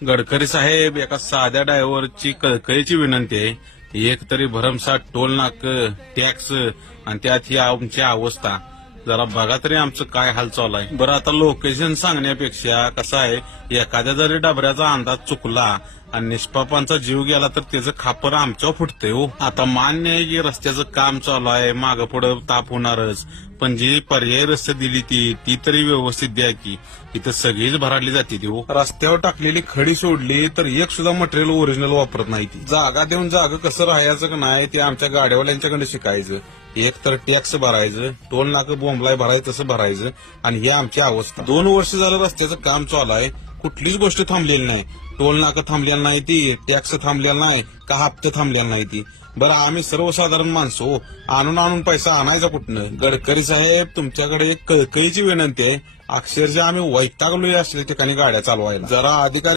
गडकरी साहेब, एका साध्या ड्रायव्हरची कळकळीची विनंती आहे. एक तरी भरमसाठ टोल नाक, टॅक्स आणि त्यात ही आमची अवस्था जरा बघा तरी आमचं काय हाल चालू आहे. बरं, आता लोकेशन सांगण्यापेक्षा कसं आहे, एखाद्या जरी डबऱ्याचा अंदाज चुकला आणि निष्पापांचा जीव गेला तर त्याचं खापर आमच्यावर फुटतंय हो. आता मान्य आहे की रस्त्याचं काम चालू आहे, मागं पुढं ताप होणारच, पण जी पर्यायी रस्ते दिली ती तरी व्यवस्थित द्या की. इथं सगळीच भराडली जाते ती हो. रस्त्यावर टाकलेली खडी सोडली तर एक सुद्धा मटेरियल ओरिजिनल वापरत नाही ती. जागा देऊन जागा कसं राहायचं का नाही ते आमच्या गाड्यावाल्यांच्याकडे शिकायचं. एक तर टॅक्स भरायचं, टोल नाकं बोंबलाय भरायचं तसं भरायचं, आणि ही आमची अवस्था. 2 वर्ष झालं रस्त्याचं काम चालू आहे, कुठलीच गोष्ट थांबलेली नाही. टोल नाकं थांबलेलं नाही ती, टॅक्स थांबलेला नाही का, हप्ते थांबलेला नाही ती. बरं, आम्ही सर्वसाधारण माणसं हो, आणून पैसा आणायचा कुठनं? गडकरी साहेब, तुमच्याकडे एक कळकळीची विनंती आहे. अक्षरशः आम्ही वैतागलोय असल्या ठिकाणी गाड्या चालवायला. जरा अधिकारी